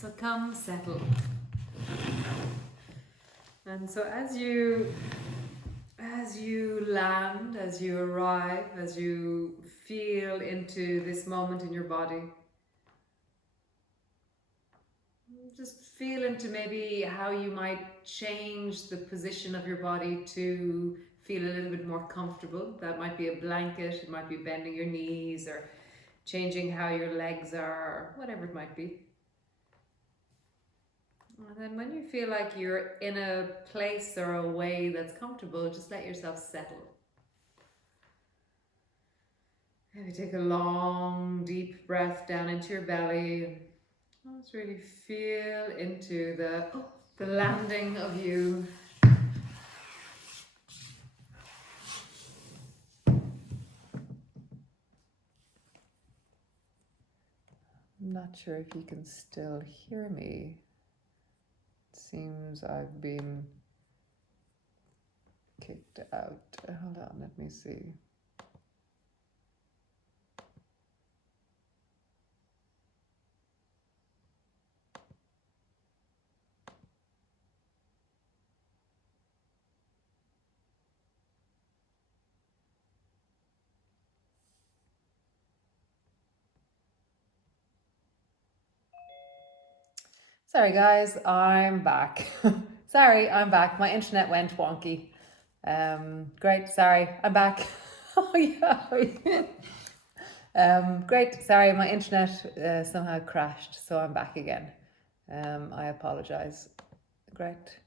So come settle. And so as you land, as you arrive, as you feel into this moment in your body, just feel into maybe how you might change the position of your body to feel a little bit more comfortable. That might be a blanket, it might be bending your knees or changing how your legs are, or whatever it might be. And then when you feel like you're in a place or a way that's comfortable, just let yourself settle. Maybe take a long, deep breath down into your belly. Just really feel into the landing of you. I'm not sure if you can still hear me. It seems I've been kicked out. Hold on, let me see. Sorry guys, I'm back. Sorry, I'm back. My internet went wonky. Great, sorry, I'm back. Oh yeah. Great, sorry, my internet somehow crashed, so I'm back again. I apologize. Great.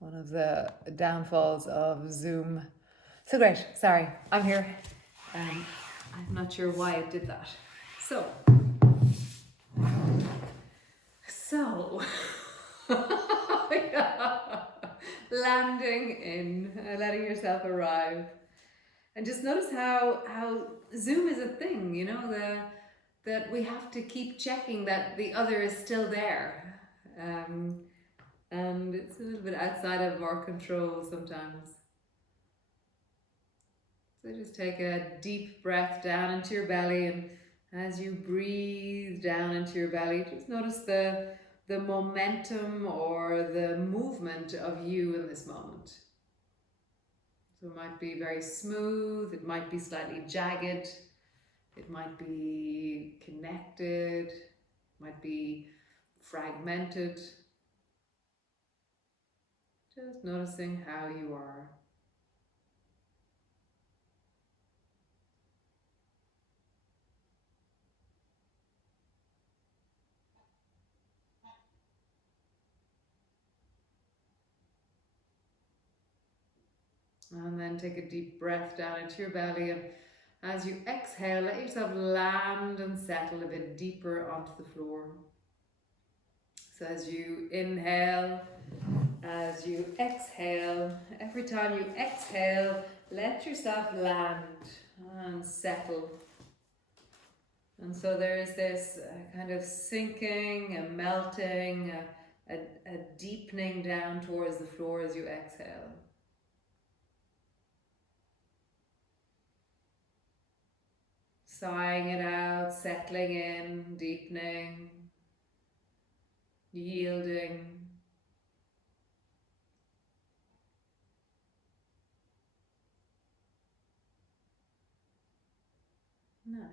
One of the downfalls of Zoom. So great, sorry, I'm here. I'm not sure why it did that. So landing in, letting yourself arrive, and just notice how Zoom is a thing. You know, that we have to keep checking that the other is still there, and it's a little bit outside of our control sometimes. So just take a deep breath down into your belly, and as you breathe down into your belly, just notice the momentum or the movement of you in this moment. So it might be very smooth, it might be slightly jagged, it might be connected, it might be fragmented. Just noticing how you are. And then take a deep breath down into your belly, and as you exhale, let yourself land and settle a bit deeper onto the floor. So as you inhale, as you exhale, every time you exhale, let yourself land and settle. And so there is this kind of sinking, a melting, a deepening down towards the floor as you exhale. Sighing it out, settling in, deepening, yielding. Nice.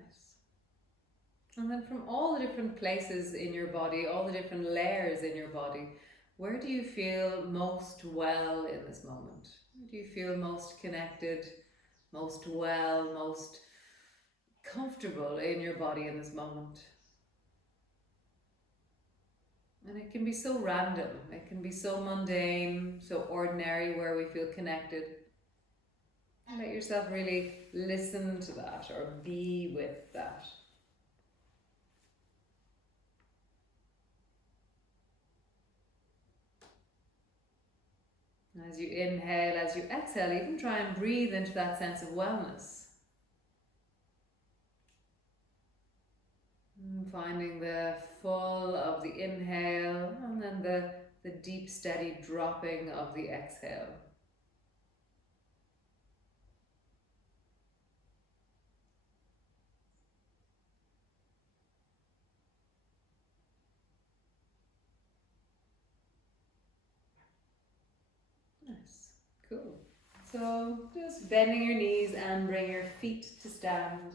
And then from all the different places in your body, all the different layers in your body, where do you feel most well in this moment? Where do you feel most connected, most well, most comfortable in your body in this moment? And it can be so random, it can be so mundane, so ordinary where we feel connected. Let yourself really listen to that or be with that. As you inhale, as you exhale, even try and breathe into that sense of wellness. And finding the full of the inhale and then the deep, steady dropping of the exhale. So just bending your knees and bring your feet to stand.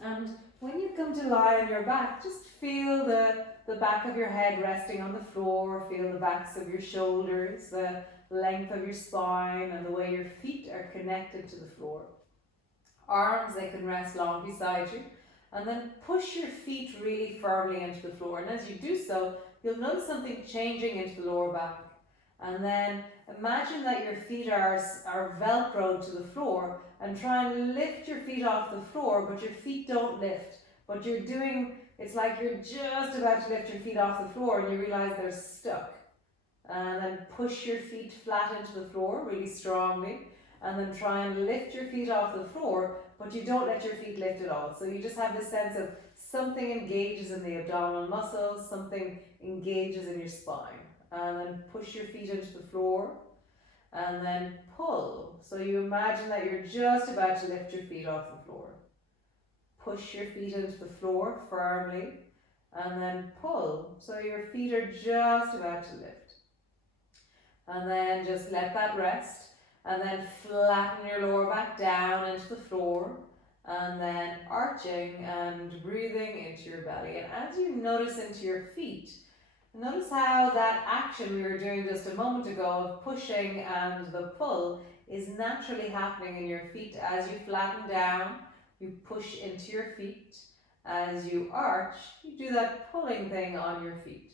And when you come to lie on your back, just feel the back of your head resting on the floor, feel the backs of your shoulders, the length of your spine, and the way your feet are connected to the floor. Arms, they can rest long beside you. And then push your feet really firmly into the floor. And as you do so, you'll notice something changing into the lower back. And then imagine that your feet are velcroed to the floor, and try and lift your feet off the floor, but your feet don't lift. But it's like you're just about to lift your feet off the floor and you realize they're stuck. And then push your feet flat into the floor really strongly, and then try and lift your feet off the floor, but you don't let your feet lift at all. So you just have this sense of something engages in the abdominal muscles, something engages in your spine. And then push your feet into the floor, and then pull. So you imagine that you're just about to lift your feet off the floor. Push your feet into the floor firmly, and then pull. So your feet are just about to lift. And then just let that rest, and then flatten your lower back down into the floor, and then arching and breathing into your belly. And as you notice into your feet, notice how that action we were doing just a moment ago of pushing and the pull is naturally happening in your feet. As you flatten down, you push into your feet. As you arch, you do that pulling thing on your feet.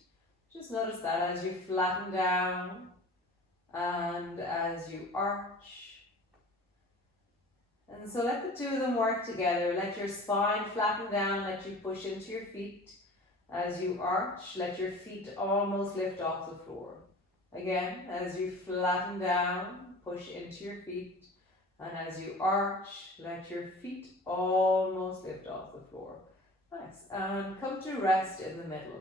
Just notice that as you flatten down and as you arch. And so let the two of them work together. Let your spine flatten down, let you push into your feet. As you arch, let your feet almost lift off the floor. Again, as you flatten down, push into your feet. And as you arch, let your feet almost lift off the floor. Nice. And come to rest in the middle.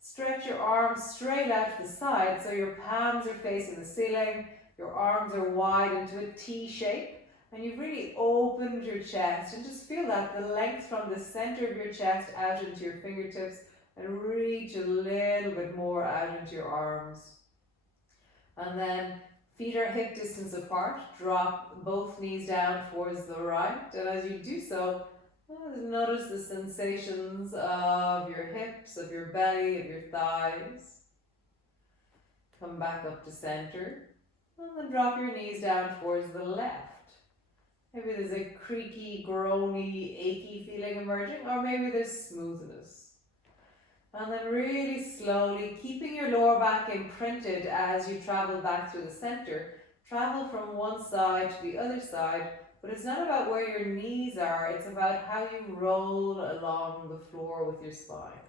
Stretch your arms straight out to the side so your palms are facing the ceiling. Your arms are wide into a T shape. And you've really opened your chest, and just feel that, the length from the center of your chest out into your fingertips, and reach a little bit more out into your arms. And then feet are hip distance apart, drop both knees down towards the right, and as you do so, notice the sensations of your hips, of your belly, of your thighs. Come back up to center, and then drop your knees down towards the left. Maybe there's a creaky, groany, achy feeling emerging, or maybe there's smoothness. And then really slowly, keeping your lower back imprinted as you travel back through the center, travel from one side to the other side, but it's not about where your knees are, it's about how you roll along the floor with your spine.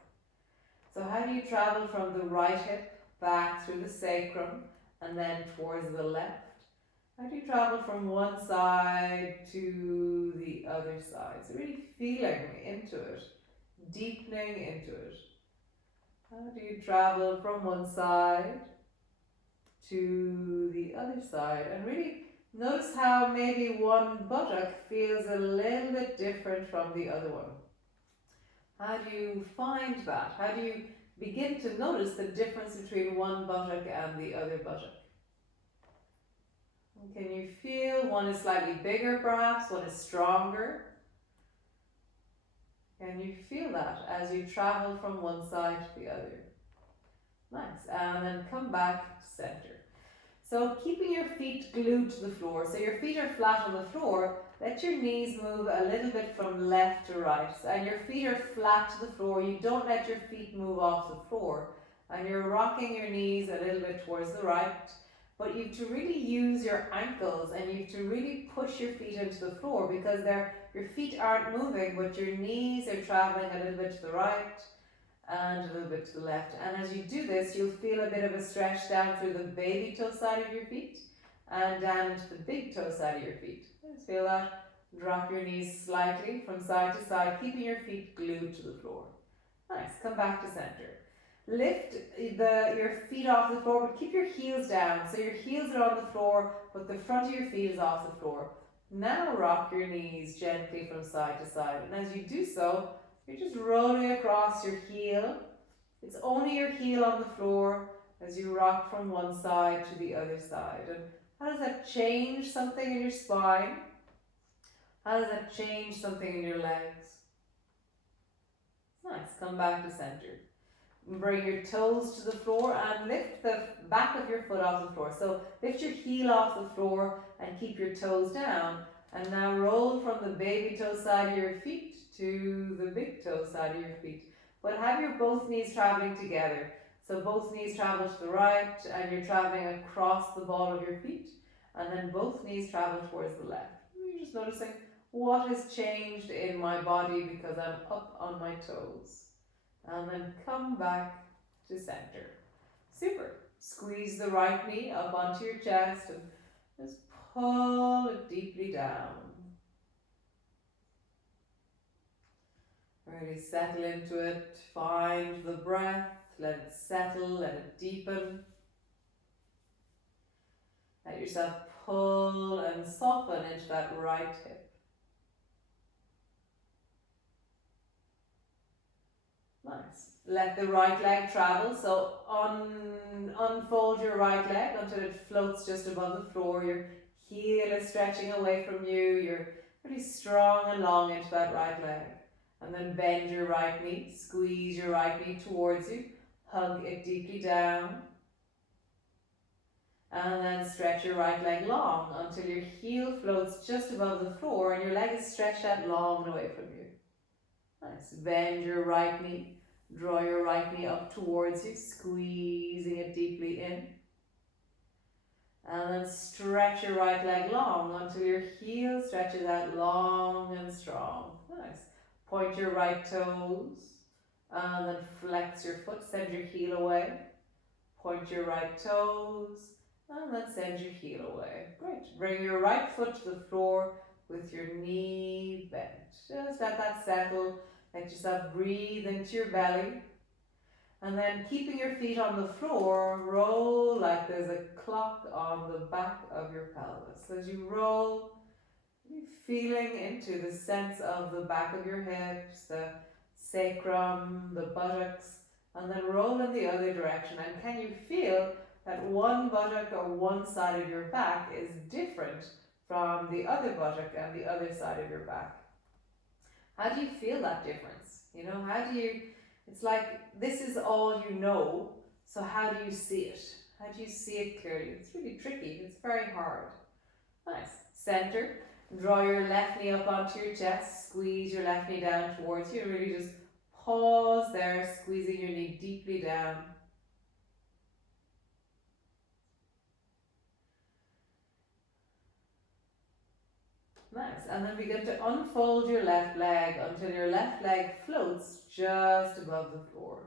So how do you travel from the right hip back through the sacrum and then towards the left? How do you travel from one side to the other side? So really feeling into it, deepening into it. How do you travel from one side to the other side? And really notice how maybe one buttock feels a little bit different from the other one. How do you find that? How do you begin to notice the difference between one buttock and the other buttock? Can you feel one is slightly bigger perhaps, one is stronger? Can you feel that as you travel from one side to the other? Nice. And then come back to center. So keeping your feet glued to the floor. So your feet are flat on the floor. Let your knees move a little bit from left to right. And your feet are flat to the floor. You don't let your feet move off the floor. And you're rocking your knees a little bit towards the right. But you have to really use your ankles, and you have to really push your feet into the floor, because your feet aren't moving, but your knees are traveling a little bit to the right and a little bit to the left. And as you do this, you'll feel a bit of a stretch down through the baby toe side of your feet and down into the big toe side of your feet. Just feel that. Drop your knees slightly from side to side, keeping your feet glued to the floor. Nice. Come back to center. Lift your feet off the floor, but keep your heels down. So your heels are on the floor, but the front of your feet is off the floor. Now rock your knees gently from side to side. And as you do so, you're just rolling across your heel. It's only your heel on the floor as you rock from one side to the other side. And How does that change something in your spine? How does that change something in your legs? Nice. Come back to center. Bring your toes to the floor and lift the back of your foot off the floor. So lift your heel off the floor and keep your toes down. And now roll from the baby toe side of your feet to the big toe side of your feet. But have your both knees traveling together. So both knees travel to the right and you're traveling across the ball of your feet. And then both knees travel towards the left. You're just noticing what has changed in my body because I'm up on my toes. And then come back to center. Super. Squeeze the right knee up onto your chest and just pull it deeply down. Really settle into it. Find the breath. Let it settle. Let it deepen. Let yourself pull and soften into that right hip. Nice. Let the right leg travel. So unfold your right leg until it floats just above the floor. Your heel is stretching away from you. You're pretty strong and long into that right leg. And then bend your right knee. Squeeze your right knee towards you. Hug it deeply down. And then stretch your right leg long until your heel floats just above the floor and your leg is stretched out long and away from you. Nice. Bend your right knee. Draw your right knee up towards you, squeezing it deeply in. And then stretch your right leg long until your heel stretches out long and strong. Nice. Point your right toes. And then flex your foot, send your heel away. Point your right toes. And then send your heel away. Great. Bring your right foot to the floor with your knee bent. Just let that settle. Let yourself breathe into your belly. And then keeping your feet on the floor, roll like there's a clock on the back of your pelvis. As you roll, feeling into the sense of the back of your hips, the sacrum, the buttocks, and then roll in the other direction. And can you feel that one buttock or one side of your back is different from the other buttock and the other side of your back? How do you feel that difference? You know, how do you, it's like this is all you know, so how do you see it? How do you see it clearly? It's really tricky, it's very hard. Nice. Center, draw your left knee up onto your chest, squeeze your left knee down towards you, really just pause there, squeezing your knee deeply down. Nice. And then begin to unfold your left leg until your left leg floats just above the floor.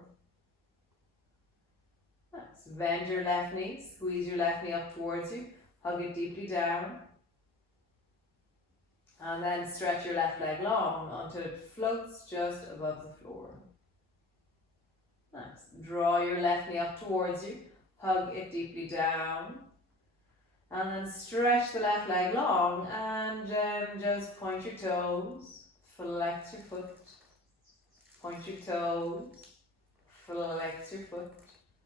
Nice. Bend your left knee, squeeze your left knee up towards you, hug it deeply down. And then stretch your left leg long until it floats just above the floor. Nice. Draw your left knee up towards you, hug it deeply down. And then stretch the left leg long and just point your toes, flex your foot, point your toes, flex your foot.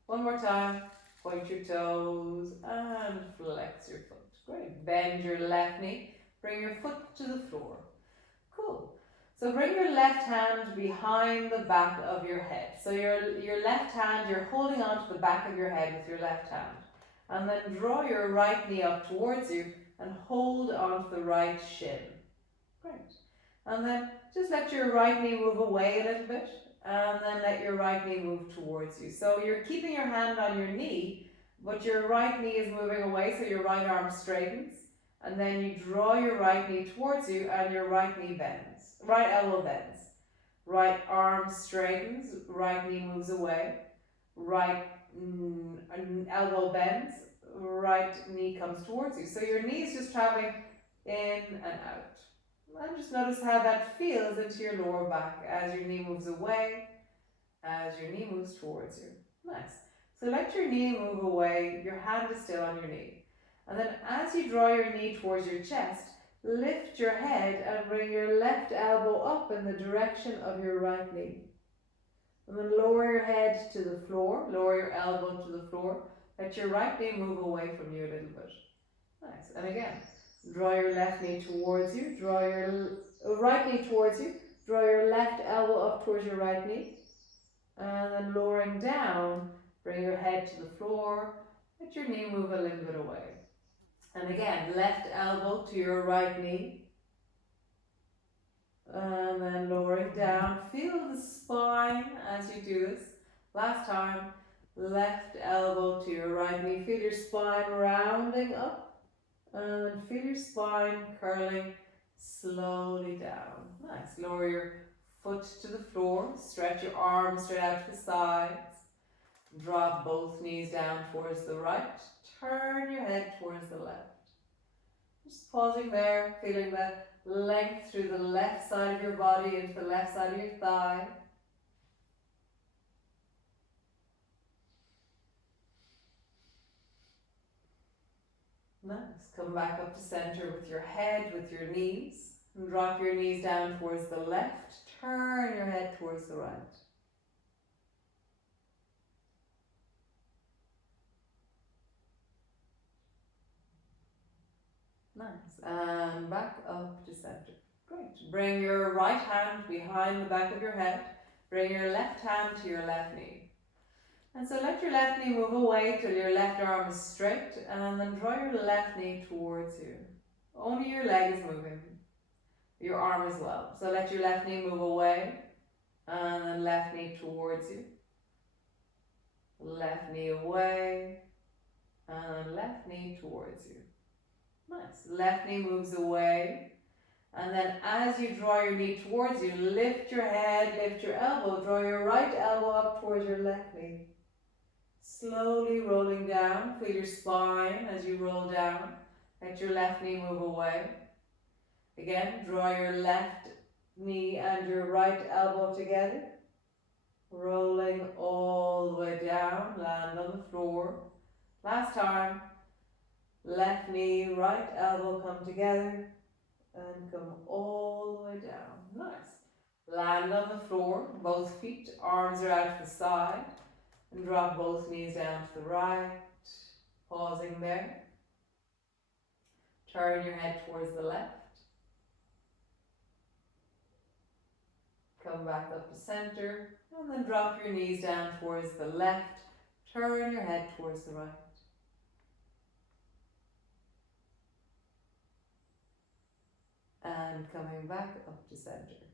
One more time, point your toes and flex your foot. Great. Bend your left knee, bring your foot to the floor. Cool. So bring your left hand behind the back of your head. So your left hand, you're holding on to the back of your head with your left hand. And then draw your right knee up towards you and hold on to the right shin. Great. And then just let your right knee move away a little bit and then let your right knee move towards you. So you're keeping your hand on your knee, but your right knee is moving away, so your right arm straightens. And then you draw your right knee towards you and your right knee bends. Right elbow bends. Right arm straightens, right knee moves away. Right elbow bends, right knee comes towards you. So your knee is just traveling in and out. And just notice how that feels into your lower back as your knee moves away, as your knee moves towards you. Nice. So let your knee move away, your hand is still on your knee. And then as you draw your knee towards your chest, lift your head and bring your left elbow up in the direction of your right knee. And then lower your head to the floor, lower your elbow to the floor. Let your right knee move away from you a little bit. Nice. And again, draw your left knee towards you, draw your right knee towards you, draw your left elbow up towards your right knee, and then lowering down, bring your head to the floor, let your knee move a little bit away. And again, left elbow to your right knee, and then lowering down, feel the spine as you do this. Last time, left elbow to your right knee, feel your spine rounding up, and then feel your spine curling slowly down. Nice, lower your foot to the floor, stretch your arms straight out to the sides, drop both knees down towards the right, turn your head towards the left. Just pausing there, feeling the length through the left side of your body into the left side of your thigh. Nice. Come back up to center with your head, with your knees. And drop your knees down towards the left. Turn your head towards the right. Nice. And back up to center. Great. Bring your right hand behind the back of your head. Bring your left hand to your left knee. And so let your left knee move away till your left arm is straight, and then draw your left knee towards you. Only your leg is moving, your arm as well. So let your left knee move away, and then left knee towards you. Left knee away, and then left knee towards you. Nice. Left knee moves away, and then as you draw your knee towards you, lift your head, lift your elbow, draw your right elbow up towards your left knee. Slowly rolling down, feel your spine as you roll down. Let your left knee move away. Again, draw your left knee and your right elbow together. Rolling all the way down, land on the floor. Last time, left knee, right elbow come together and come all the way down. Nice. Land on the floor, both feet, arms are out to the side. And drop both knees down to the right, pausing there. Turn your head towards the left. Come back up to center, and then drop your knees down towards the left. Turn your head towards the right. And coming back up to center.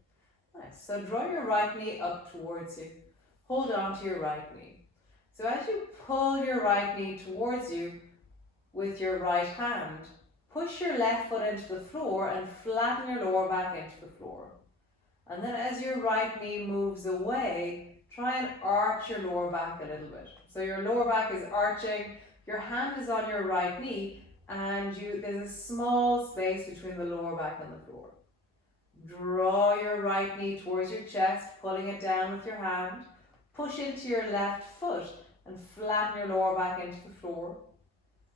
Nice. So draw your right knee up towards you. Hold on to your right knee. So as you pull your right knee towards you with your right hand, push your left foot into the floor and flatten your lower back into the floor. And then as your right knee moves away, try and arch your lower back a little bit. So your lower back is arching, your hand is on your right knee, and there's a small space between the lower back and the floor. Draw your right knee towards your chest, pulling it down with your hand. Push into your left foot and flatten your lower back into the floor.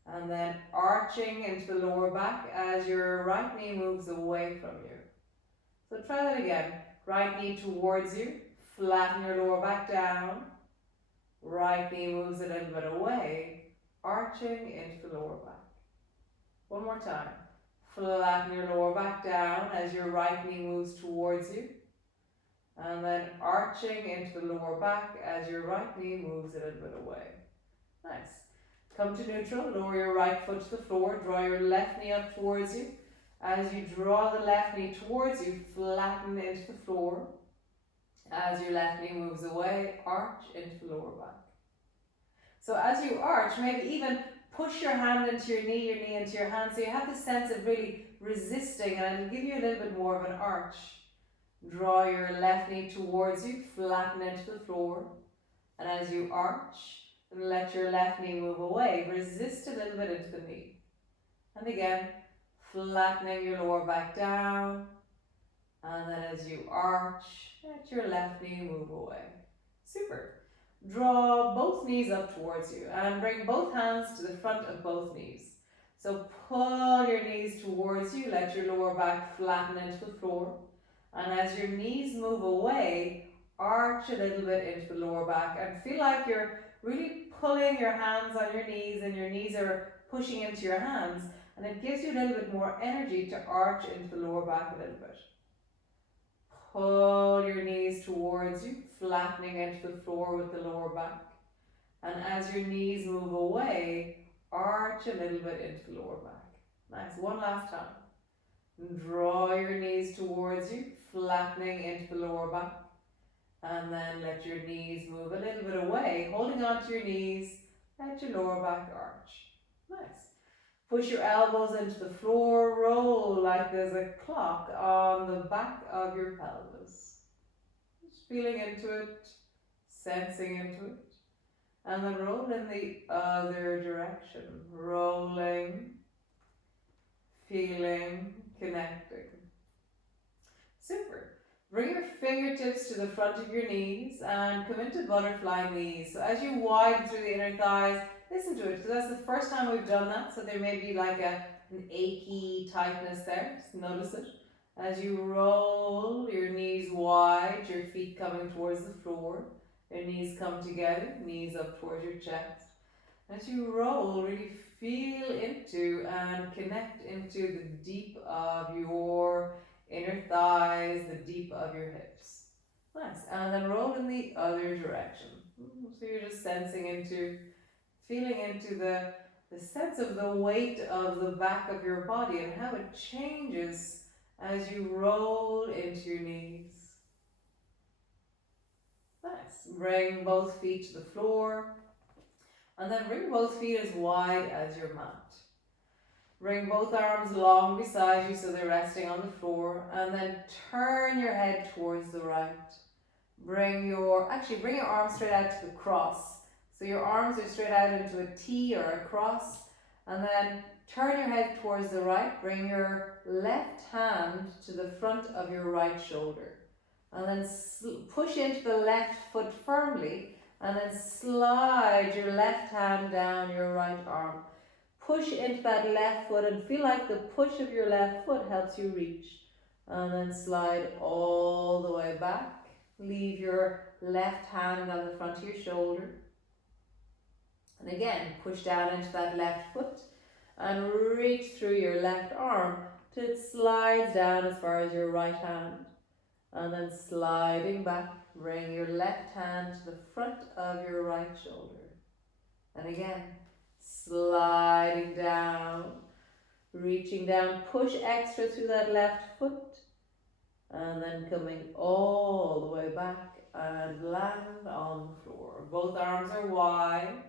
And then arching into the lower back as your right knee moves away from you. So try that again. Right knee towards you, flatten your lower back down. Right knee moves a little bit away, arching into the lower back. One more time. Flatten your lower back down as your right knee moves towards you. And then arching into the lower back as your right knee moves a little bit away. Nice. Come to neutral, lower your right foot to the floor, draw your left knee up towards you. As you draw the left knee towards you, flatten into the floor. As your left knee moves away, arch into the lower back. So as you arch, maybe even push your hand into your knee into your hand, so you have this sense of really resisting, and it'll give you a little bit more of an arch. Draw your left knee towards you, flatten into the floor, and as you arch, and let your left knee move away, resist a little bit into the knee. And again, flattening your lower back down, and then as you arch, let your left knee move away. Super. Draw both knees up towards you and bring both hands to the front of both knees. So pull your knees towards you, let your lower back flatten into the floor. And as your knees move away, arch a little bit into the lower back and feel like you're really pulling your hands on your knees and your knees are pushing into your hands. And it gives you a little bit more energy to arch into the lower back a little bit. Pull your knees towards you, flattening into the floor with the lower back. And as your knees move away, arch a little bit into the lower back. Nice, one last time. Draw your knees towards you, flattening into the lower back. And then let your knees move a little bit away, holding onto your knees, let your lower back arch. Nice. Push your elbows into the floor, roll like there's a clock on the back of your pelvis. Just feeling into it, sensing into it. And then roll in the other direction, rolling, feeling, connecting. Super. Bring your fingertips to the front of your knees and come into butterfly knees. So as you widen through the inner thighs, listen to it, because that's the first time we've done that. So there may be like an achy tightness there. Just notice it. As you roll your knees wide, your feet coming towards the floor. Your knees come together, knees up towards your chest. As you roll, really feel into and connect into the deep of your inner thighs, the deep of your hips. Nice. And then roll in the other direction. So you're just sensing into, feeling into the sense of the weight of the back of your body and how it changes as you roll into your knees. Nice. Bring both feet to the floor. And then bring both feet as wide as your mat. Bring both arms long beside you so they're resting on the floor. And then turn your head towards the right. Bring your arms straight out to the cross. So your arms are straight out into a T or a cross. And then turn your head towards the right. Bring your left hand to the front of your right shoulder. And then push into the left foot firmly. And then slide your left hand down your right arm. Push into that left foot and feel like the push of your left foot helps you reach. And then slide all the way back. Leave your left hand on the front of your shoulder. And again, push down into that left foot and reach through your left arm till it slides down as far as your right hand. And then sliding back, bring your left hand to the front of your right shoulder. And again, sliding down, reaching down, push extra through that left foot. And then coming all the way back and land on the floor. Both arms are wide.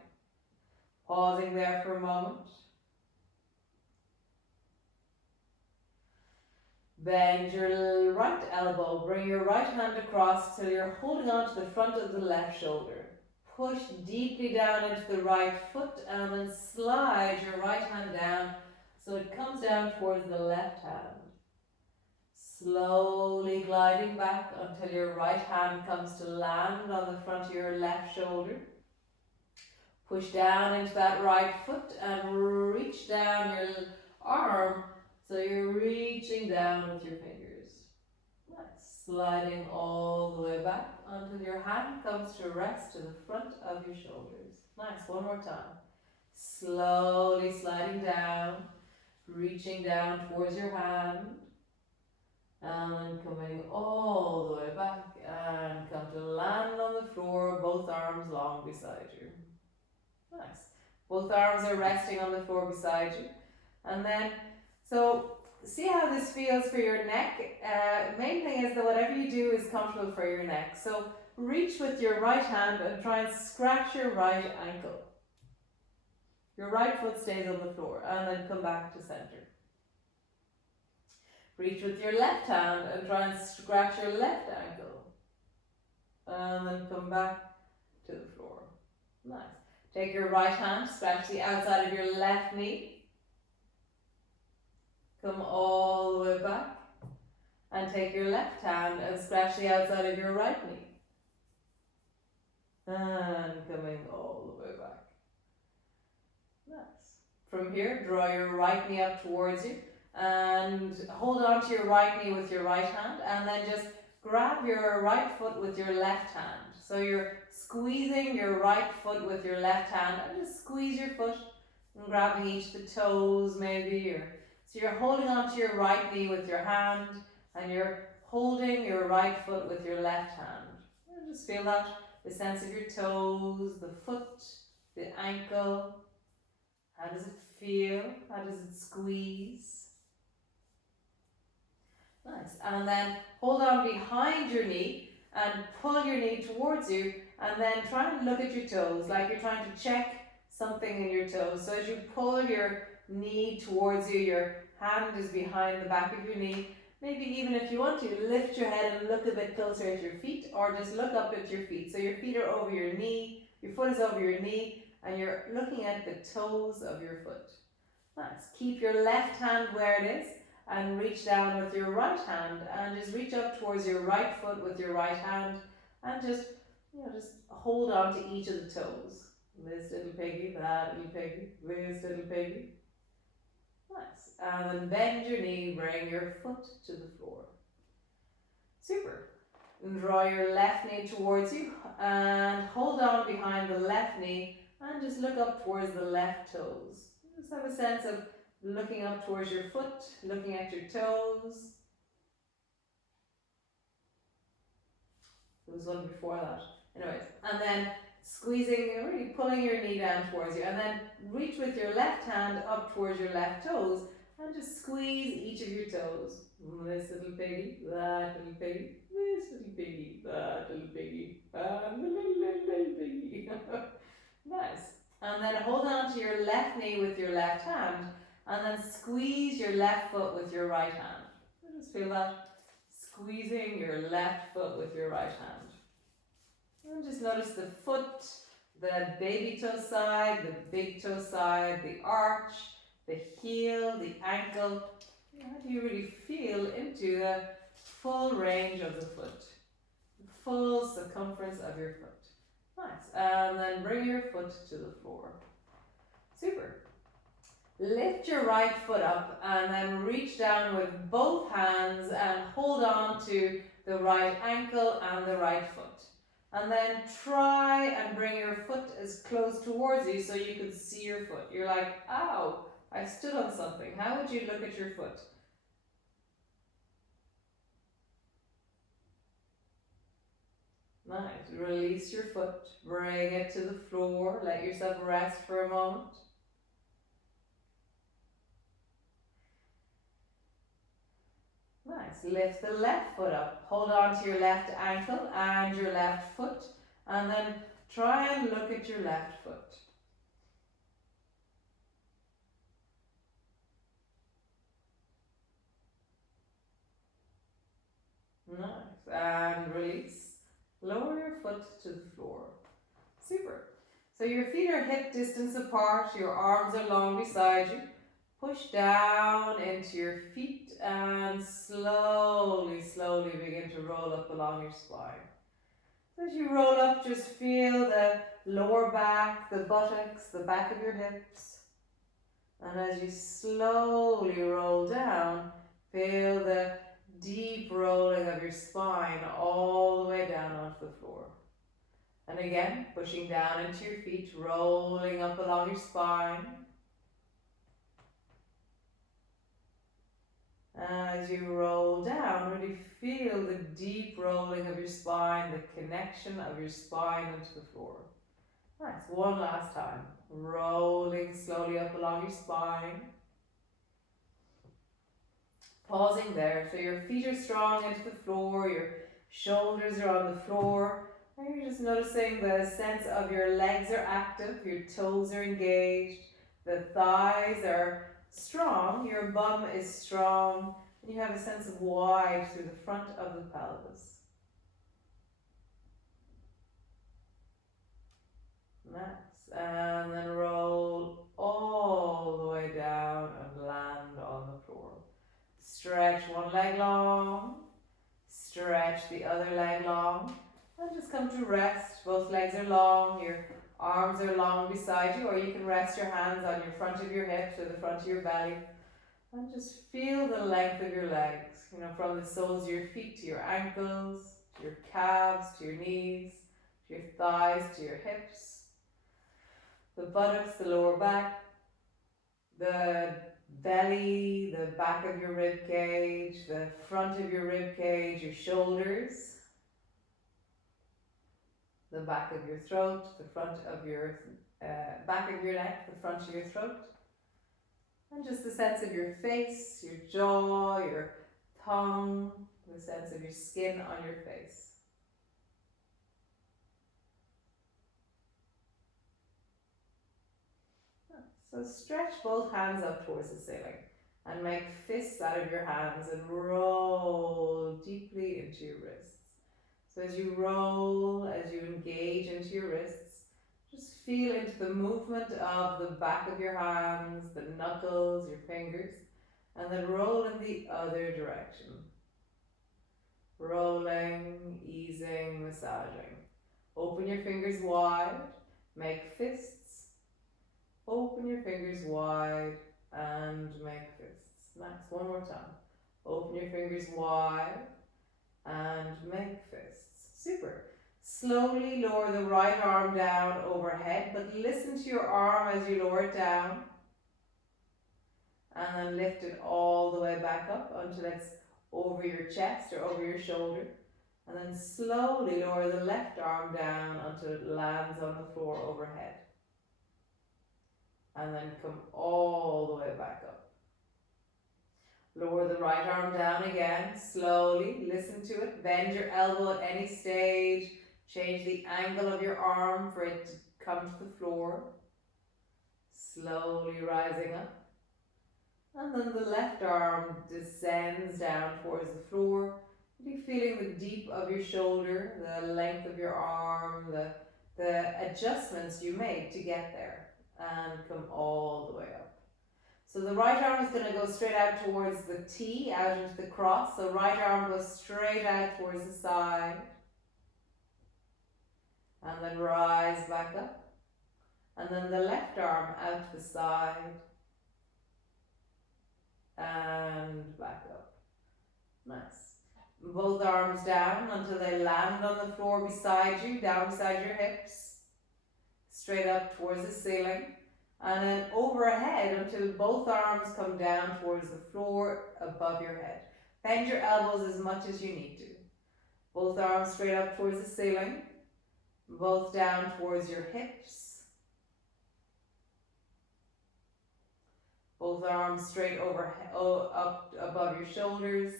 Pausing there for a moment. Bend your right elbow, bring your right hand across till you're holding on to the front of the left shoulder. Push deeply down into the right foot and then slide your right hand down so it comes down towards the left hand. Slowly gliding back until your right hand comes to land on the front of your left shoulder. Push down into that right foot and reach down your arm so you're reaching down with your fingers. Nice. Sliding all the way back until your hand comes to rest to the front of your shoulders. Nice, one more time. Slowly sliding down, reaching down towards your hand, and coming all the way back and come to land on the floor, both arms long beside you. Nice. Both arms are resting on the floor beside you. And then, so see how this feels for your neck. Main thing is that whatever you do is comfortable for your neck. So reach with your right hand and try and scratch your right ankle. Your right foot stays on the floor and then come back to center. Reach with your left hand and try and scratch your left ankle. And then come back to the floor. Nice. Take your right hand, scratch the outside of your left knee. Come all the way back. And take your left hand and scratch the outside of your right knee. And coming all the way back. Nice. From here, draw your right knee up towards you. And hold on to your right knee with your right hand. And then just grab your right foot with your left hand. So you're squeezing your right foot with your left hand and just squeeze your foot And grabbing each of the toes maybe, or so you're holding onto your right knee with your hand and you're holding your right foot with your left hand. And just feel that, the sense of your toes, the foot, the ankle. How does it feel? How does it squeeze? Nice. And then hold on behind your knee and pull your knee towards you, and then try and look at your toes like you're trying to check something in your toes. So as you pull your knee towards you, your hand is behind the back of your knee. Maybe even if you want to, lift your head and look a bit closer at your feet, or just look up at your feet. So your feet are over your knee, your foot is over your knee, and you're looking at the toes of your foot. Nice. Keep your left hand where it is and reach down with your right hand, and just reach up towards your right foot with your right hand, and just hold on to each of the toes. This little piggy, that little piggy, this little piggy. Nice. And then bend your knee, bring your foot to the floor. Super. And draw your left knee towards you and hold on behind the left knee and just look up towards the left toes. Just have a sense of looking up towards your foot, looking at your toes. There was one before that. Anyways, and then squeezing, really pulling your knee down towards you, and then reach with your left hand up towards your left toes and just squeeze each of your toes. This little piggy, that little piggy, this little piggy, that little piggy, and the little piggy. Nice. And then hold on to your left knee with your left hand, and then squeeze your left foot with your right hand. Just feel that, squeezing your left foot with your right hand. And just notice the foot, the baby toe side, the big toe side, the arch, the heel, the ankle. How do you really feel into the full range of the foot? The full circumference of your foot. Nice. And then bring your foot to the floor. Super. Lift your right foot up and then reach down with both hands and hold on to the right ankle and the right foot. And then try and bring your foot as close towards you so you can see your foot. You're like, ow, I stood on something. How would you look at your foot? Nice. Release your foot. Bring it to the floor. Let yourself rest for a moment. Nice. Lift the left foot up. Hold on to your left ankle and your left foot. And then try and look at your left foot. Nice. And release. Lower your foot to the floor. Super. So your feet are hip distance apart. Your arms are long beside you. Push down into your feet and slowly, slowly begin to roll up along your spine. So as you roll up, just feel the lower back, the buttocks, the back of your hips. And as you slowly roll down, feel the deep rolling of your spine all the way down onto the floor. And again, pushing down into your feet, rolling up along your spine. As you roll down, really feel the deep rolling of your spine, the connection of your spine into the floor. Nice. One last time. Rolling slowly up along your spine. Pausing there. So your feet are strong into the floor, your shoulders are on the floor. And you're just noticing the sense of your legs are active, your toes are engaged, the thighs are strong, your bum is strong, and you have a sense of wide through the front of the pelvis. Nice. And then roll all the way down and land on the floor. Stretch one leg long, stretch the other leg long, and just come to rest. Both legs are long, your arms are long beside you, or you can rest your hands on your front of your hips or the front of your belly. And just feel the length of your legs, from the soles of your feet to your ankles, to your calves, to your knees, to your thighs, to your hips, the buttocks, the lower back, the belly, the back of your rib cage, the front of your rib cage, your shoulders, the back of your throat, the front of your back of your neck, the front of your throat, and just the sense of your face, your jaw, your tongue, the sense of your skin on your face. So stretch both hands up towards the ceiling and make fists out of your hands and roll deeply into your wrists. So as you roll, as you engage into your wrists, just feel into the movement of the back of your hands, the knuckles, your fingers, and then roll in the other direction. Rolling, easing, massaging. Open your fingers wide, make fists. Open your fingers wide and make fists. Nice, one more time. Open your fingers wide and make fists. Super. Slowly lower the right arm down overhead, but listen to your arm as you lower it down. And then lift it all the way back up until it's over your chest or over your shoulder. And then slowly lower the left arm down until it lands on the floor overhead. And then come all the way back up. Lower the right arm down again, slowly, listen to it, bend your elbow at any stage, change the angle of your arm for it to come to the floor, slowly rising up. And then the left arm descends down towards the floor, really feeling the deep of your shoulder, the length of your arm, the adjustments you made to get there, and come all the way up. So the right arm is going to go straight out towards the T, out into the cross. So right arm goes straight out towards the side. And then rise back up. And then the left arm out to the side. And back up. Nice. Both arms down until they land on the floor beside you, down beside your hips. Straight up towards the ceiling. And then overhead until both arms come down towards the floor above your head. Bend your elbows as much as you need to. Both arms straight up towards the ceiling. Both down towards your hips. Both arms straight up above your shoulders.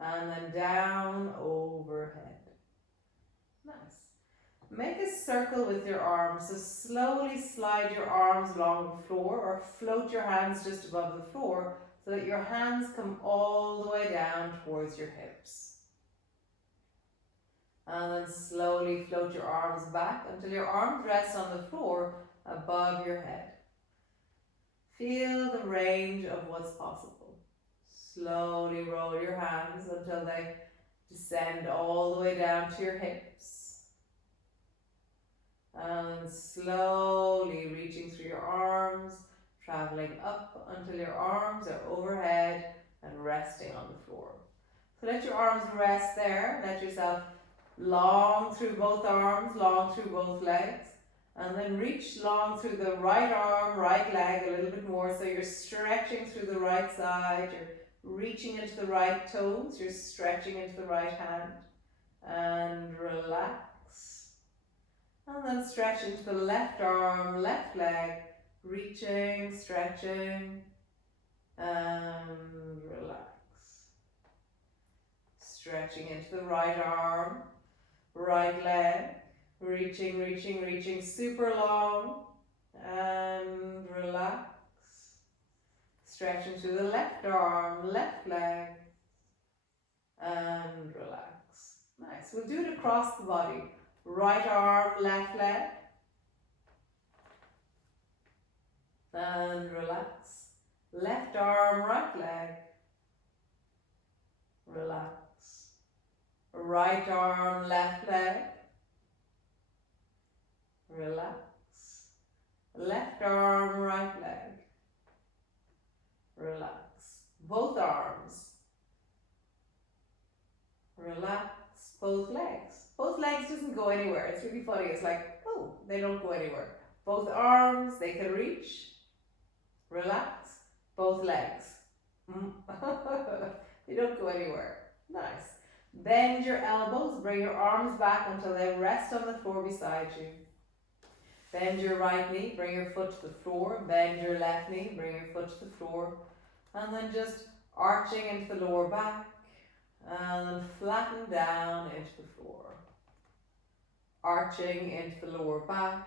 And then down overhead. Nice. Make a circle with your arms, so slowly slide your arms along the floor or float your hands just above the floor so that your hands come all the way down towards your hips. And then slowly float your arms back until your arms rest on the floor above your head. Feel the range of what's possible. Slowly roll your hands until they descend all the way down to your hips. And slowly reaching through your arms, traveling up until your arms are overhead and resting on the floor. So let your arms rest there. Let yourself long through both arms, long through both legs. And then reach long through the right arm, right leg a little bit more. So you're stretching through the right side. You're reaching into the right toes. You're stretching into the right hand. And relax. And then stretch into the left arm, left leg, reaching, stretching, and relax. Stretching into the right arm, right leg, reaching, reaching, reaching, super long, and relax. Stretching to the left arm, left leg, and relax. Nice. We'll do it across the body. Right arm, left leg, and relax. Left arm, right leg, relax. Right arm, left leg, relax. Left arm, right leg, relax. Both arms, relax. Both legs. Both legs doesn't go anywhere. It's really funny. It's like, oh, they don't go anywhere. Both arms, they can reach. Relax both legs. They don't go anywhere. Nice. Bend your elbows, bring your arms back until they rest on the floor beside you. Bend your right knee, bring your foot to the floor. Bend your left knee, bring your foot to the floor. And then just arching into the lower back. And then flatten down into the floor. Arching into the lower back.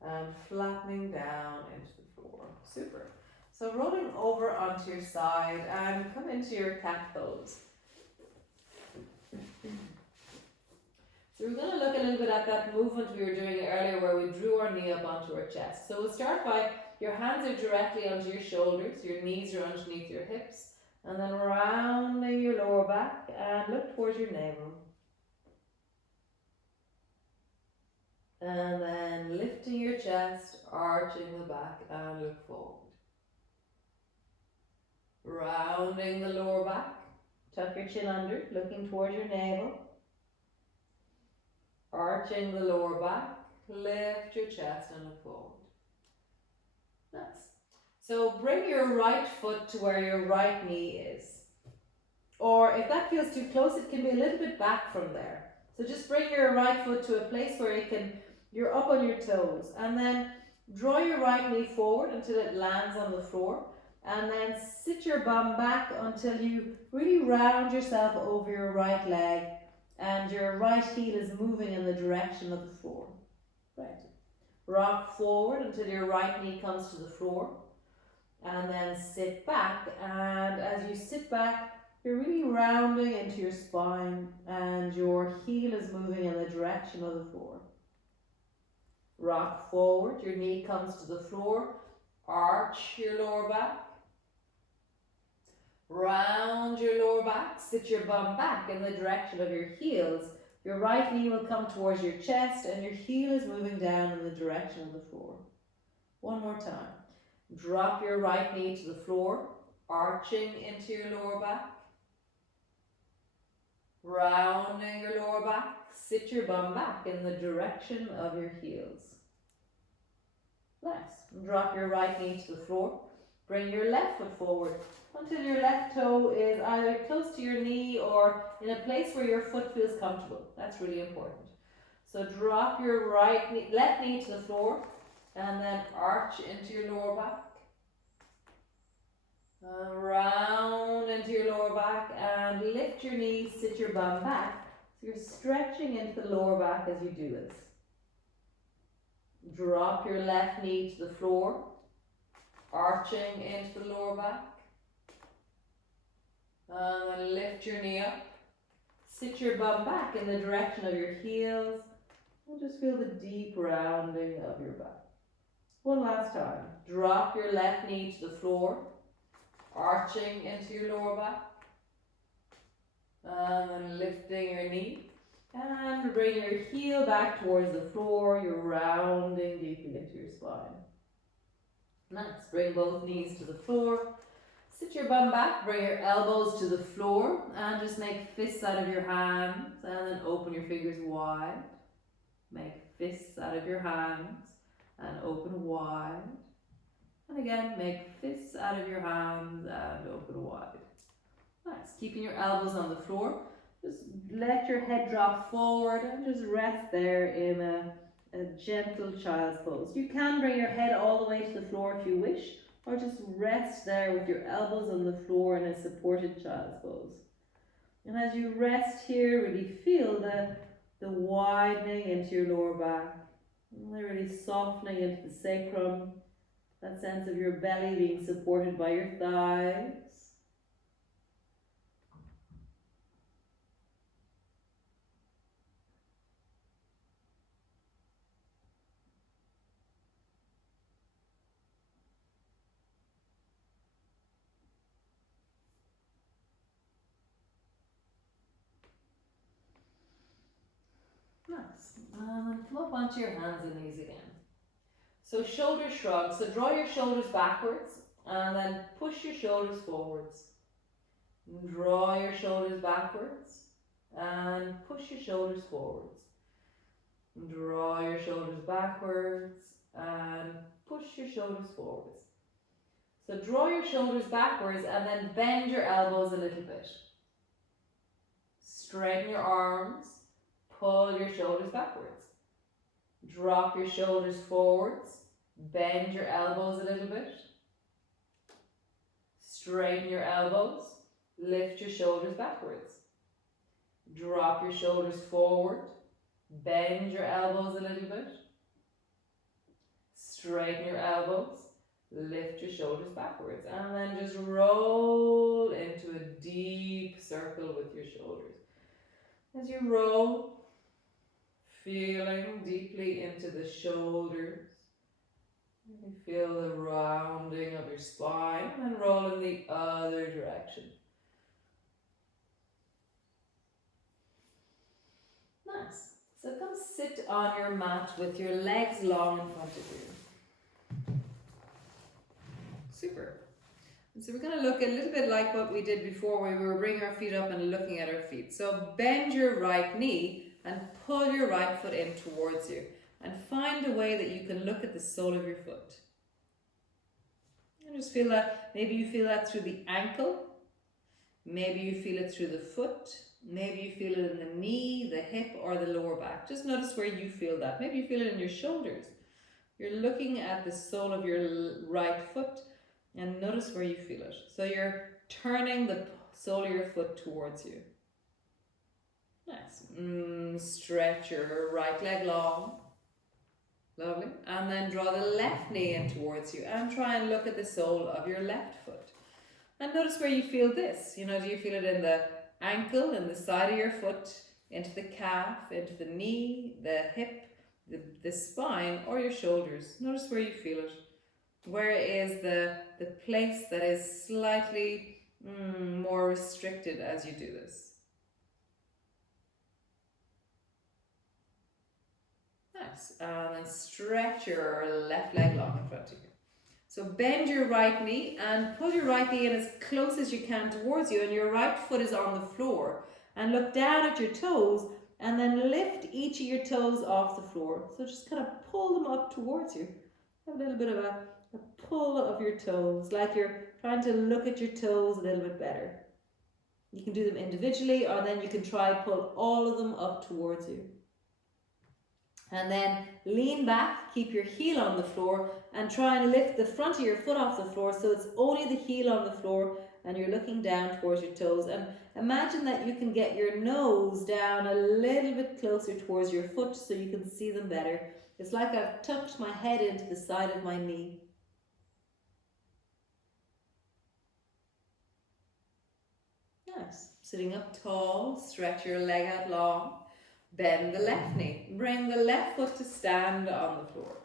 And flattening down into the floor. Super. So rolling over onto your side and come into your cat pose. So we're going to look a little bit at that movement we were doing earlier where we drew our knee up onto our chest. So we'll start by your hands are directly onto your shoulders, your knees are underneath your hips, and then rounding your lower back and look towards your navel. And then lifting your chest, arching the back and look forward. Rounding the lower back, tuck your chin under, looking towards your navel. Arching the lower back, lift your chest and look forward. Nice. So bring your right foot to where your right knee is. Or if that feels too close, it can be a little bit back from there. So just bring your right foot to a place where you're up on your toes. And then draw your right knee forward until it lands on the floor. And then sit your bum back until you really round yourself over your right leg. And your right heel is moving in the direction of the floor. Right. Rock forward until your right knee comes to the floor. And then sit back. And as you sit back, you're really rounding into your spine. And your heel is moving in the direction of the floor. Rock forward. Your knee comes to the floor. Arch your lower back. Round your lower back, sit your bum back in the direction of your heels. Your right knee will come towards your chest and your heel is moving down in the direction of the floor. One more time. Drop your right knee to the floor, arching into your lower back. Rounding your lower back, sit your bum back in the direction of your heels. Nice. Drop your right knee to the floor. Bring your left foot forward until your left toe is either close to your knee or in a place where your foot feels comfortable. That's really important. So drop your left knee to the floor and then arch into your lower back. Round into your lower back and lift your knees, sit your bum back. So you're stretching into the lower back as you do this. Drop your left knee to the floor, arching into the lower back. And then lift your knee up. Sit your bum back in the direction of your heels. And just feel the deep rounding of your back. One last time. Drop your left knee to the floor. Arching into your lower back. And then lifting your knee. And bring your heel back towards the floor. You're rounding deeply into your spine. Nice. Bring both knees to the floor. Sit your bum back, bring your elbows to the floor and just make fists out of your hands and then open your fingers wide. Make fists out of your hands and open wide. And again, make fists out of your hands and open wide. Nice. Keeping your elbows on the floor. Just let your head drop forward and just rest there in a gentle child's pose. You can bring your head all the way to the floor if you wish. Or just rest there with your elbows on the floor in a supported child's pose. And as you rest here, really feel the widening into your lower back. And really softening into the sacrum. That sense of your belly being supported by your thighs. Nice. And come up onto your hands and knees again. So shoulder shrug. So draw your shoulders backwards and then push your shoulders forwards. Draw your shoulders backwards and push your shoulders forwards. Draw your shoulders backwards and push your shoulders forwards. So draw your shoulders backwards and then bend your elbows a little bit. Straighten your arms, pull your shoulders backwards. Drop your shoulders forwards, bend your elbows a little bit. Straighten your elbows, lift your shoulders backwards. Drop your shoulders forward, bend your elbows a little bit. Straighten your elbows, lift your shoulders backwards, and then just roll into a deep circle with your shoulders. As you roll, feeling deeply into the shoulders. You feel the rounding of your spine, and then roll in the other direction. Nice. So come sit on your mat with your legs long in front of you. Super. And so we're going to look a little bit like what we did before, where we were bringing our feet up and looking at our feet. So bend your right knee and pull your right foot in towards you. And find a way that you can look at the sole of your foot. And just feel that, maybe you feel that through the ankle. Maybe you feel it through the foot. Maybe you feel it in the knee, the hip, or the lower back. Just notice where you feel that. Maybe you feel it in your shoulders. You're looking at the sole of your right foot and notice where you feel it. So you're turning the sole of your foot towards you. Nice. Stretch your right leg long. Lovely. And then draw the left knee in towards you and try and look at the sole of your left foot. And notice where you feel this. Do you feel it in the ankle, in the side of your foot, into the calf, into the knee, the hip, the spine, or your shoulders? Notice where you feel it. Where is the place that is slightly more restricted as you do this? Nice. And then stretch your left leg long in front of you. So bend your right knee and pull your right knee in as close as you can towards you, and your right foot is on the floor. And look down at your toes and then lift each of your toes off the floor. So just kind of pull them up towards you. Have a little bit of a pull of your toes, like you're trying to look at your toes a little bit better. You can do them individually, or then you can try pull all of them up towards you. And then lean back, keep your heel on the floor, and try and lift the front of your foot off the floor so it's only the heel on the floor and you're looking down towards your toes. And imagine that you can get your nose down a little bit closer towards your foot so you can see them better. It's like I've tucked my head into the side of my knee. Nice. Sitting up tall, stretch your leg out long. Bend the left knee. Bring the left foot to stand on the floor.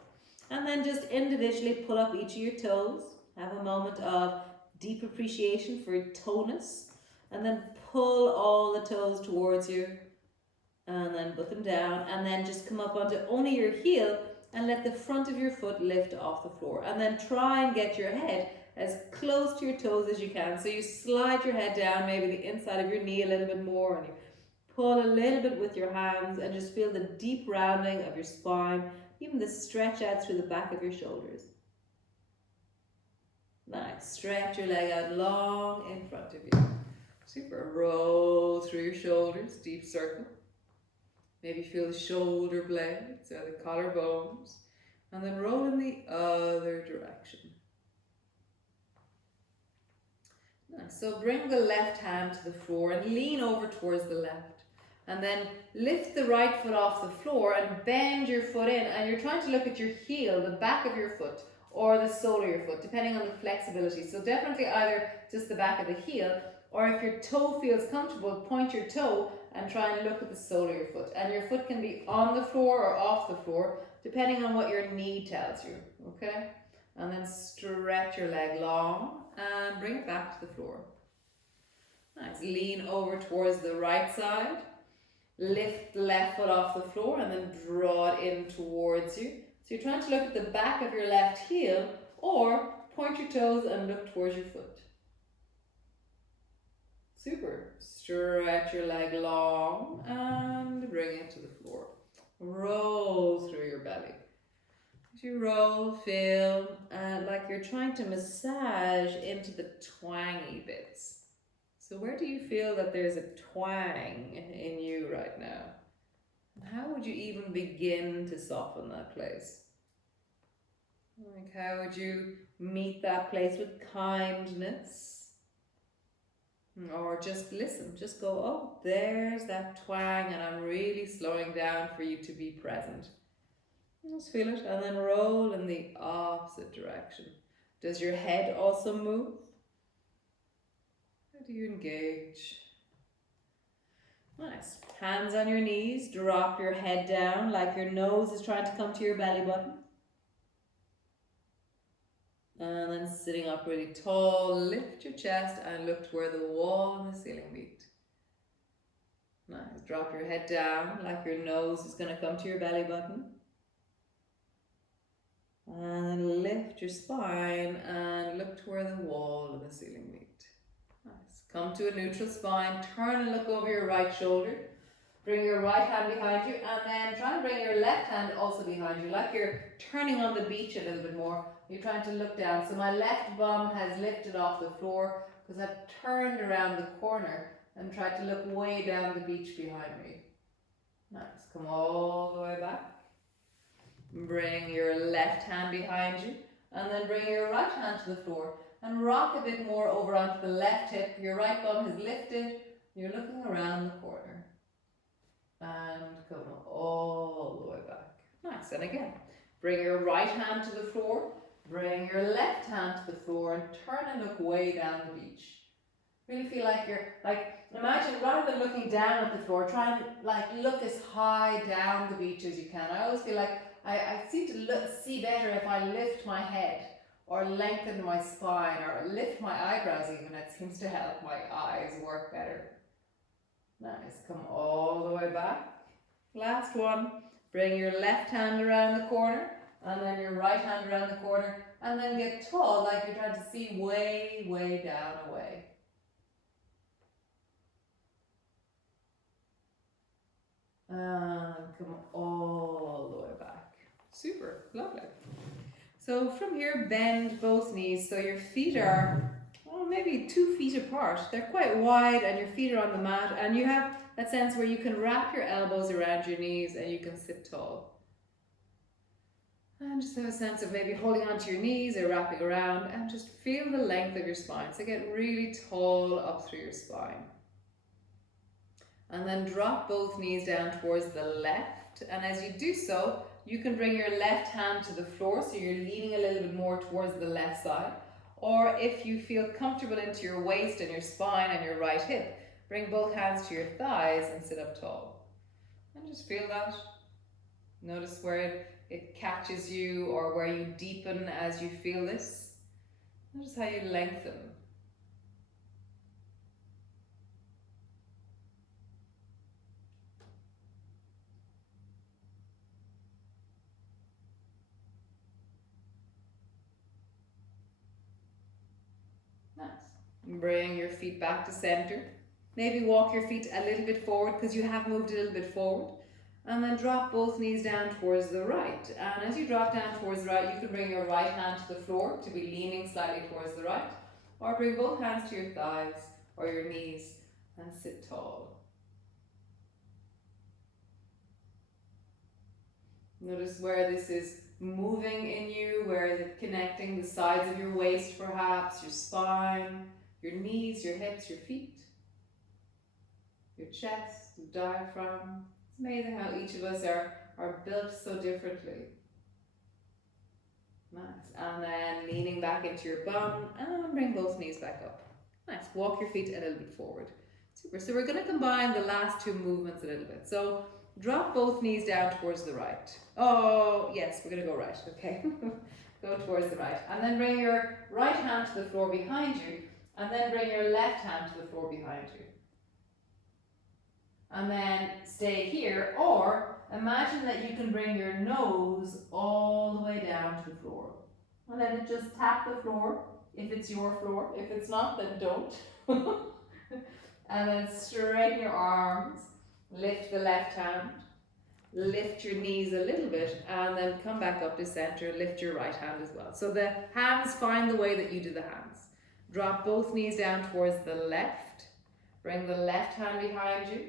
And then just individually pull up each of your toes. Have a moment of deep appreciation for tonus. And then pull all the toes towards you. And then put them down. And then just come up onto only your heel and let the front of your foot lift off the floor. And then try and get your head as close to your toes as you can. So you slide your head down, maybe the inside of your knee a little bit more, and you pull a little bit with your hands and just feel the deep rounding of your spine, even the stretch out through the back of your shoulders. Nice. Stretch your leg out long in front of you. Super. Roll through your shoulders, deep circle. Maybe feel the shoulder blades or the collarbones, and then roll in the other direction. Nice. So bring the left hand to the floor and lean over towards the left. And then lift the right foot off the floor and bend your foot in. And you're trying to look at your heel, the back of your foot, or the sole of your foot, depending on the flexibility. So definitely either just the back of the heel, or if your toe feels comfortable, point your toe and try and look at the sole of your foot. And your foot can be on the floor or off the floor, depending on what your knee tells you. Okay? And then stretch your leg long and bring it back to the floor. Nice. Lean over towards the right side. Lift the left foot off the floor and then draw it in towards you. So you're trying to look at the back of your left heel, or point your toes and look towards your foot. Super. Stretch your leg long and bring it to the floor. Roll through your belly. You roll, feel like you're trying to massage into the twangy bits. So where do you feel that there's a twang in you right now? How would you even begin to soften that place? Like how would you meet that place with kindness? Or just listen, just go, oh, there's that twang and I'm really slowing down for you to be present. Just feel it and then roll in the opposite direction. Does your head also move? How do you engage? Nice. Hands on your knees, drop your head down like your nose is trying to come to your belly button. And then sitting up really tall, lift your chest and look to where the wall and the ceiling meet. Nice. Drop your head down like your nose is going to come to your belly button. And lift your spine and look to where the wall and the ceiling meet. Nice. Come to a neutral spine, turn and look over your right shoulder. Bring your right hand behind you and then try and bring your left hand also behind you, like you're turning on the beach a little bit more. You're trying to look down. So my left bum has lifted off the floor because I've turned around the corner and tried to look way down the beach behind me. Nice. Come all the way back. Bring your left hand behind you and then bring your right hand to the floor and rock a bit more over onto the left hip. Your right bum has lifted. You're looking around the corner. And come all the way back. Nice. And again, bring your right hand to the floor. Bring your left hand to the floor and turn and look way down the beach. Really feel like you're, imagine rather than looking down at the floor, try and look as high down the beach as you can. I always feel like I seem to see better if I lift my head or lengthen my spine or lift my eyebrows even. It seems to help my eyes work better. Nice. Come all the way back. Last one. Bring your left hand around the corner and then your right hand around the corner and then get tall like you're trying to see way, way down away. And come all the way back. Super. Lovely. So from here, bend both knees so your feet are maybe 2 feet apart. They're quite wide and your feet are on the mat and you have that sense where you can wrap your elbows around your knees and you can sit tall. And just have a sense of maybe holding onto your knees or wrapping around and just feel the length of your spine. So get really tall up through your spine. And then drop both knees down towards the left. And as you do so, you can bring your left hand to the floor so you're leaning a little bit more towards the left side. Or if you feel comfortable into your waist and your spine and your right hip, bring both hands to your thighs and sit up tall. And just feel that. Notice where it catches you or where you deepen as you feel this. Notice how you lengthen. Nice. Bring your feet back to center. Maybe walk your feet a little bit forward because you have moved a little bit forward. And then drop both knees down towards the right. And as you drop down towards the right, you can bring your right hand to the floor to be leaning slightly towards the right. Or bring both hands to your thighs or your knees and sit tall. Notice where this is moving in you, where is it connecting the sides of your waist perhaps, your spine, your knees, your hips, your feet, your chest, the diaphragm. It's amazing how each of us are built so differently. Nice. And then leaning back into your bum and bring both knees back up. Nice. Walk your feet a little bit forward. Super. So we're going to combine the last 2 movements a little bit. So drop both knees down towards the right. Oh, yes, we're going to go right. Okay. Go towards the right. And then bring your right hand to the floor behind you. And then bring your left hand to the floor behind you. And then stay here, or imagine that you can bring your nose all the way down to the floor. And then just tap the floor, if it's your floor. If it's not, then don't. And then straighten your arms, lift the left hand, lift your knees a little bit, and then come back up to center, lift your right hand as well. So the hands find the way that you do the hands. Drop both knees down towards the left. Bring the left hand behind you,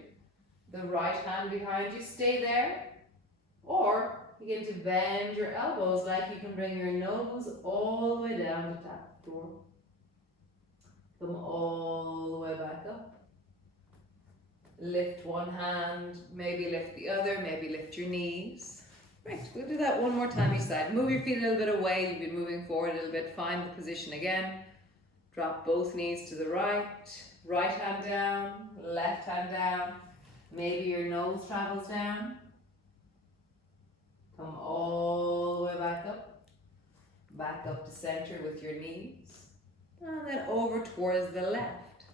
the right hand behind you. Stay there. Or begin to bend your elbows like you can bring your nose all the way down to tap the floor. Come all the way back up. Lift one hand, maybe lift the other, maybe lift your knees. Right, we'll do that one more time each side. Move your feet a little bit away. You've been moving forward a little bit. Find the position again. Drop both knees to the right. Right hand down, left hand down. Maybe your nose travels down. Come all the way back up to center with your knees, and then over towards the left.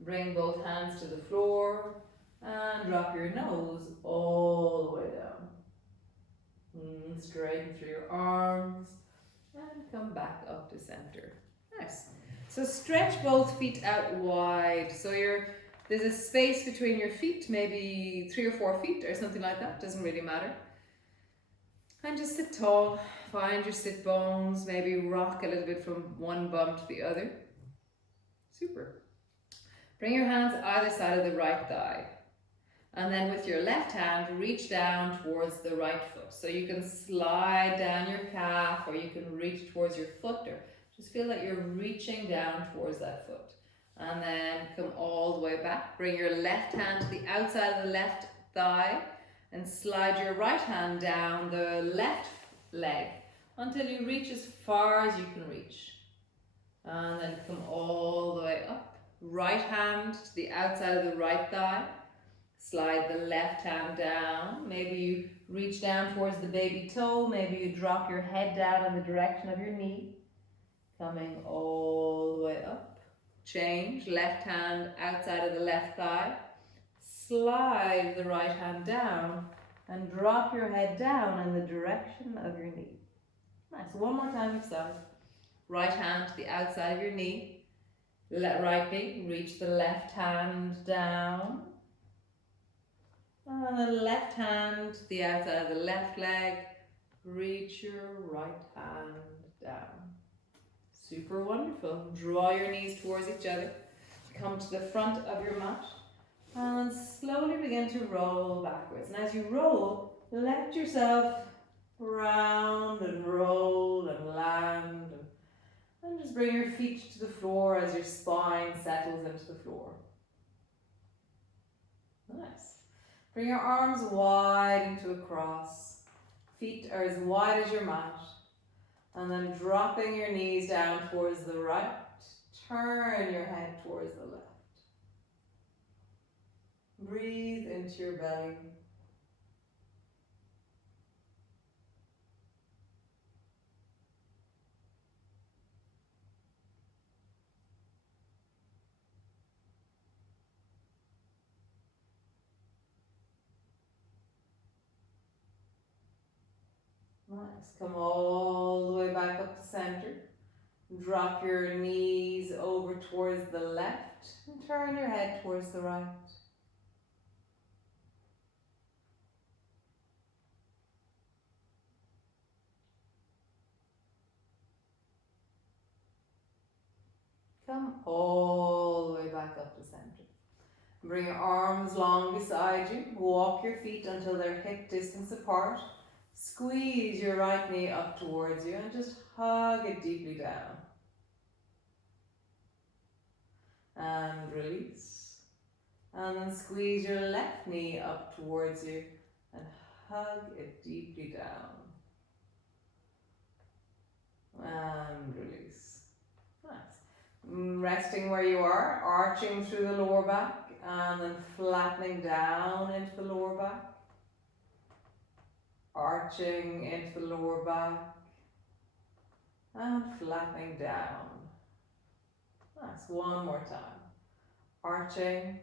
Bring both hands to the floor and drop your nose all the way down. Straighten through your arms and come back up to center. Nice. So stretch both feet out wide. So there's a space between your feet, maybe 3 or 4 feet or something like that, doesn't really matter. And just sit tall, find your sit bones, maybe rock a little bit from one bum to the other. Super. Bring your hands either side of the right thigh. And then with your left hand, reach down towards the right foot. So you can slide down your calf, or you can reach towards your foot, or just feel that you're reaching down towards that foot. And then come all the way back. Bring your left hand to the outside of the left thigh, and slide your right hand down the left leg until you reach as far as you can reach. And then come all the way up. Right hand to the outside of the right thigh. Slide the left hand down. Maybe you reach down towards the baby toe. Maybe you drop your head down in the direction of your knee. Coming all the way up. Change. Left hand outside of the left thigh. Slide the right hand down and drop your head down in the direction of your knee. Nice. One more time each side. Right hand to the outside of your knee. Right knee, reach the left hand down. And the left hand to the outside of the left leg. Reach your right hand down. Super wonderful. Draw your knees towards each other. Come to the front of your mat. And slowly begin to roll backwards. And as you roll, let yourself round and roll and land. And just bring your feet to the floor as your spine settles into the floor. Nice. Bring your arms wide into a cross. Feet are as wide as your mat. And then dropping your knees down towards the right. Turn your head towards the left. Breathe into your belly. Nice. Come all the way back up to center. Drop your knees over towards the left and turn your head towards the right. Come all the way back up to center. Bring your arms long beside you. Walk your feet until they're hip distance apart. Squeeze your right knee up towards you and just hug it deeply down. And release. And then squeeze your left knee up towards you and hug it deeply down. And release. Nice. Resting where you are, arching through the lower back and then flattening down into the lower back. Arching into the lower back and flattening down. Nice. One more time. Arching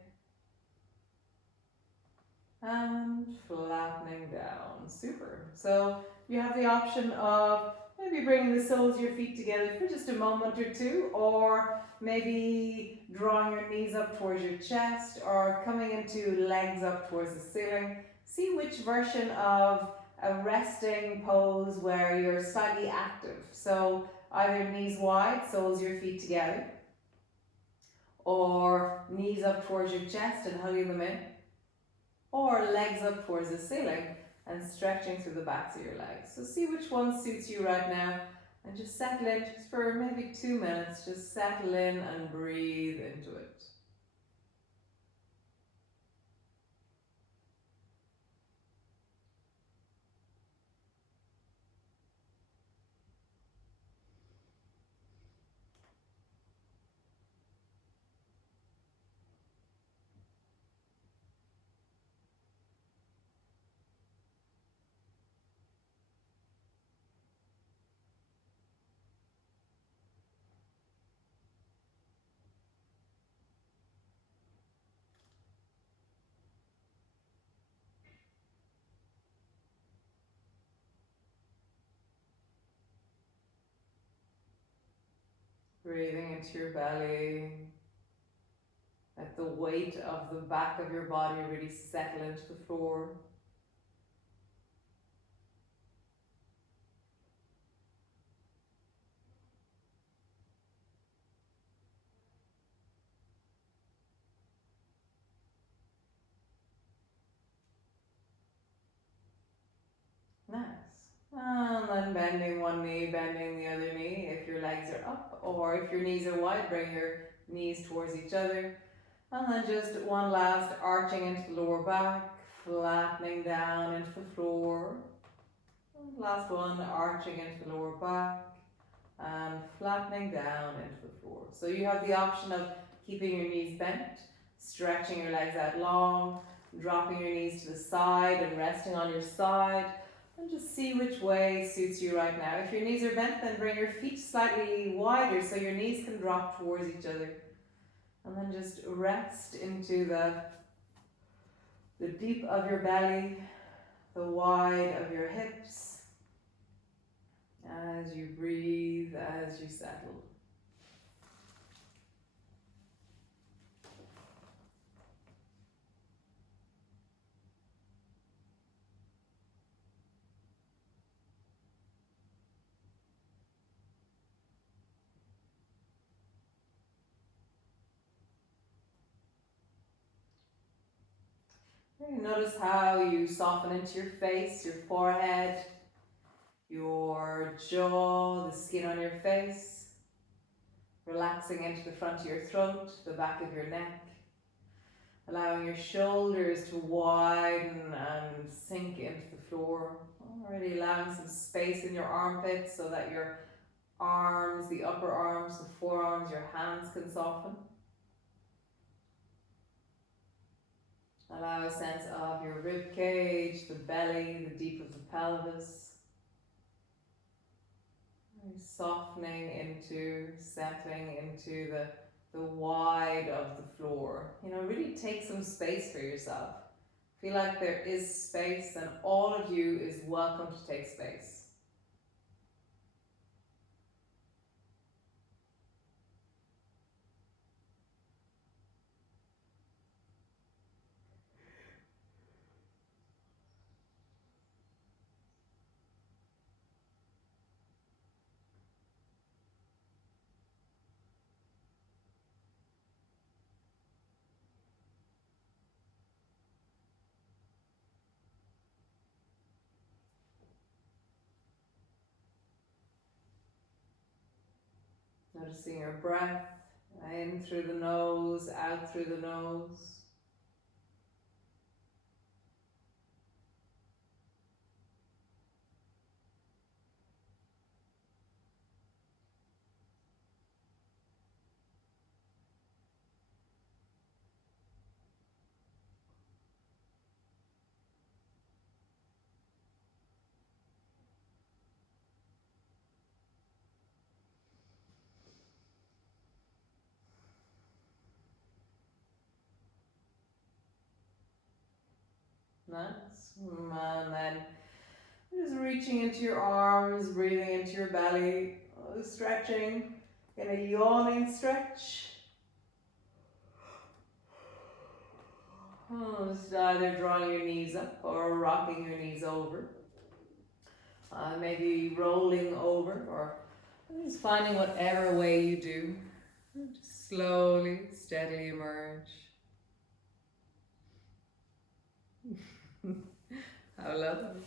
and flattening down. Super. So you have the option of maybe bringing the soles of your feet together for just a moment or two, or maybe drawing your knees up towards your chest, or coming into legs up towards the ceiling. See which version of a resting pose where you're slightly active. So either knees wide, soles of your feet together, or knees up towards your chest and hugging them in, or legs up towards the ceiling and stretching through the backs of your legs. So see which one suits you right now, and just settle in just for maybe 2 minutes. Just settle in and breathe into it. Breathing into your belly. Let the weight of the back of your body really settle into the floor. Nice. And then bending one knee, bending the other knee if your legs are up, or if your knees are wide, bring your knees towards each other. And then just one last arching into the lower back, flattening down into the floor. And last one, arching into the lower back and flattening down into the floor. So you have the option of keeping your knees bent, stretching your legs out long, dropping your knees to the side and resting on your side. And just see which way suits you right now. If your knees are bent, then bring your feet slightly wider so your knees can drop towards each other. And then just rest into the deep of your belly, the wide of your hips, as you breathe, as you settle. Notice how you soften into your face, your forehead, your jaw, the skin on your face, relaxing into the front of your throat, the back of your neck, allowing your shoulders to widen and sink into the floor, already allowing some space in your armpits so that your arms, the upper arms, the forearms, your hands can soften. Allow a sense of your rib cage, the belly, the deep of the pelvis. Softening into, settling into the wide of the floor. Really take some space for yourself. Feel like there is space and all of you is welcome to take space. Noticing your breath, in through the nose, out through the nose. Nice. And then just reaching into your arms, breathing into your belly, stretching in a yawning stretch. Just either drawing your knees up or rocking your knees over. Maybe rolling over, or just finding whatever way you do. Just slowly, steadily emerge. How lovely.